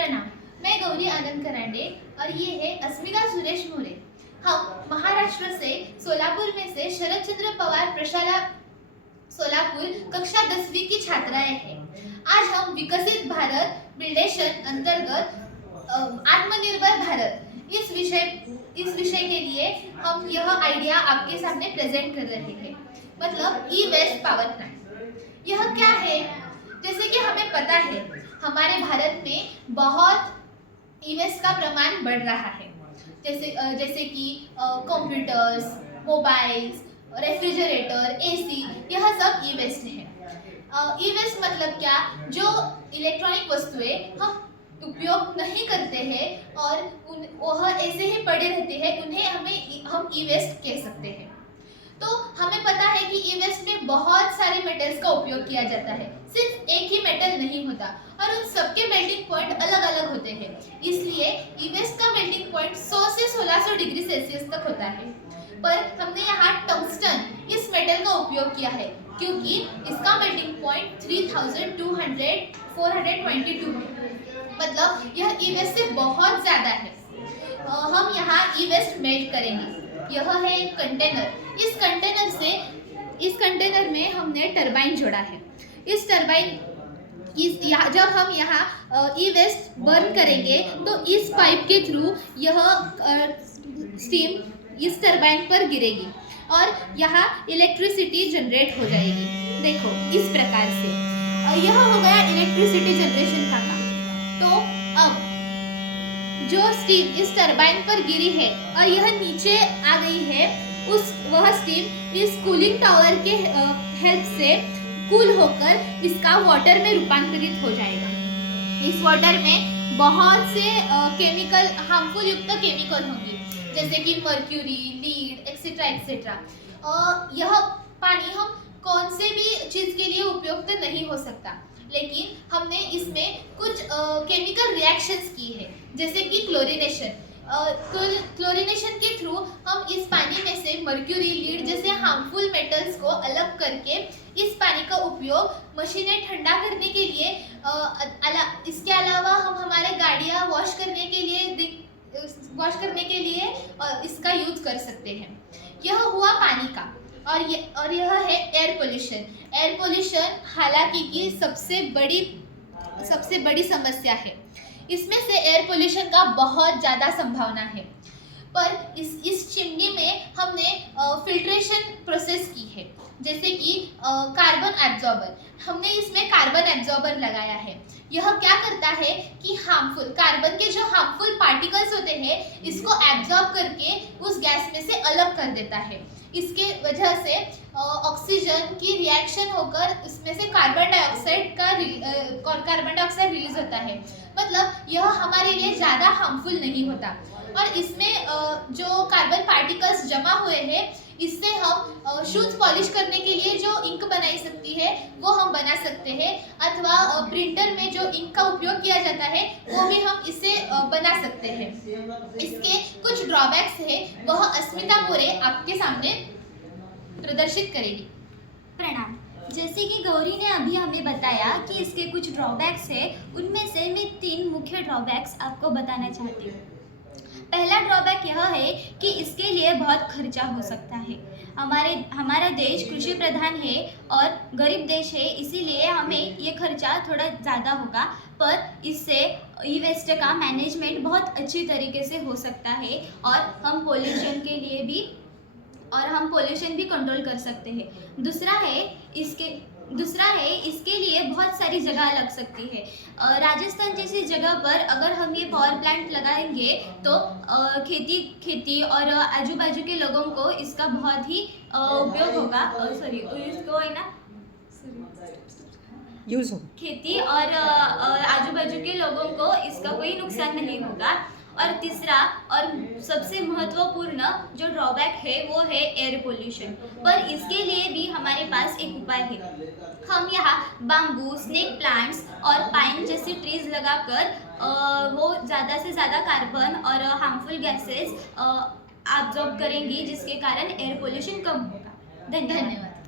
प्रणाम। मैं गौरी आनंद करांडे और ये है अस्मिता सुरेश मोरे। हम महाराष्ट्र से सोलापुर में से शरद चंद्र पवार प्रशाला सोलापुर कक्षा 10वीं की छात्राएं हैं। आज हम विकसित भारत बिल्डेशन अंतर्गत आत्मनिर्भर भारत इस विषय के लिए हम यह आइडिया आपके सामने प्रेजेंट कर रहे हैं। मतलब ई वेस्ट पावर प्लांट यह क्या है? जैसे कि हमें पता है हमारे भारत में बहुत ई वेस्ट का प्रमाण बढ़ रहा है। जैसे कि कंप्यूटर्स, मोबाइल्स, रेफ्रिजरेटर, एसी, यह सब ई वेस्ट है। ई वेस्ट मतलब क्या? जो इलेक्ट्रॉनिक वस्तुएं हम उपयोग नहीं करते हैं और वह ऐसे ही पड़े रहते हैं, उन्हें हम ई वेस्ट कह सकते हैं। तो हमें पता है कि ई वेस्ट में बहुत सारे मेटल्स का उपयोग किया जाता है। सिर्फ एक ही मेटल नहीं होता और उन सबके मेल्टिंग पॉइंट अलग अलग होते हैं। इसलिए ई वेस्ट का मेल्टिंग पॉइंट 100 से 1600 डिग्री सेल्सियस तक होता है। पर हमने यहाँ टंगस्टन इस मेटल का उपयोग किया है क्योंकि इसका मेल्टिंग पॉइंट 3200 है। मतलब यह ई वेस्ट से बहुत ज्यादा है। हम यहाँ ई वेस्ट मेल्ट करेंगे। यह है एक कंटेनर। इस कंटेनर में हमने टरबाइन जोड़ा है। इस टरबाइन जब हम यहाँ ई वेस्ट बर्न करेंगे तो इस पाइप के थ्रू यह स्टीम इस टरबाइन पर गिरेगी और यहाँ इलेक्ट्रिसिटी जनरेट हो जाएगी। देखो इस प्रकार से यह हो गया इलेक्ट्रिसिटी जनरेशन का काम। तो अब जो स्टीम इस टरबाइन पर गिरी है और यह नीचे आ गई है, वह स्टीम इस कूलिंग टावर के हेल्प से कूल होकर इसका वाटर में रूपांतरित हो जाएगा। इस वाटर में बहुत से केमिकल, हार्मफुल युक्त केमिकल होंगे, जैसे कि मर्क्यूरी, लीड, एक्सेट्रा एक्सेट्रा। यह पानी हम कौन से भी चीज़ के लिए उपयुक्त नहीं हो सकता, लेकिन हमने इसमें कुछ केमिकल रिएक्शंस की है, जैसे कि क्लोरीनेशन। क्लोरीनेशन के थ्रू हम इस पानी में से मर्क्यूरी, लीड जैसे हार्मफुल मेटल्स को अलग करके इस पानी का उपयोग मशीनें ठंडा करने के लिए, इसके अलावा हम हमारे गाड़ियाँ वॉश करने के लिए इसका यूज कर सकते हैं। यह हुआ पानी का। और यह है एयर पोल्यूशन। एयर पोल्यूशन हालांकि की सबसे बड़ी समस्या है। इसमें से एयर पोल्यूशन का बहुत ज़्यादा संभावना है। पर इस चिमनी में हमने फिल्ट्रेशन प्रोसेस की है, जैसे कि कार्बन एब्जॉर्बर। हमने इसमें कार्बन एब्जॉर्बर लगाया है। यह क्या करता है कि कार्बन के जो हार्मफुल पार्टिकल्स होते हैं, इसको एब्जॉर्ब करके उस गैस में से अलग कर देता है। इसके वजह से ऑक्सीजन की रिएक्शन होकर इसमें से कार्बन डाइऑक्साइड रिलीज होता है। मतलब यह हमारे लिए ज़्यादा हार्मफुल नहीं होता। और इसमें जो कार्बन पार्टिकल्स जमा हुए हैं, इससे हम शूज पॉलिश करने के लिए जो इंक बनाई सकती है वो हम बना सकते हैं, अथवा प्रिंटर में जो इंक का उपयोग किया जाता है वो भी हम इससे बना सकते हैं। इसके कुछ ड्रॉबैक्स है, वह अस्मिता मोरे आपके सामने प्रदर्शित करेगी। प्रणाम। जैसे कि गौरी ने अभी हमें बताया कि इसके कुछ ड्रॉबैक्स है, उनमें से मैं 3 मुख्य ड्रॉबैक्स आपको बताना चाहती हूँ। पहला ड्रॉबैक यह है कि इसके लिए बहुत खर्चा हो सकता है। हमारा देश कृषि प्रधान है और गरीब देश है, इसीलिए हमें ये खर्चा थोड़ा ज़्यादा होगा। पर इससे ई वेस्ट का मैनेजमेंट बहुत अच्छी तरीके से हो सकता है और हम पोल्यूशन भी कंट्रोल कर सकते हैं। दूसरा है इसके लिए बहुत सारी जगह लग सकती है। राजस्थान जैसी जगह पर अगर हम ये पावर प्लांट लगाएंगे तो खेती और आजू बाजू के लोगों को इसका बहुत ही उपयोग होगा। खेती और आजू बाजू के लोगों को इसका कोई नुकसान नहीं होगा। और तीसरा और सबसे महत्वपूर्ण जो ड्रॉबैक है वो है एयर पोल्यूशन। पर इसके लिए भी हमारे पास एक उपाय है। हम यहाँ बाम्बू, स्नेक प्लांट्स और पाइन जैसे ट्रीज लगाकर वो ज़्यादा से ज़्यादा कार्बन और हार्मफुल गैसेस एब्जॉर्ब करेंगी, जिसके कारण एयर पोल्यूशन कम होगा। धन्यवाद।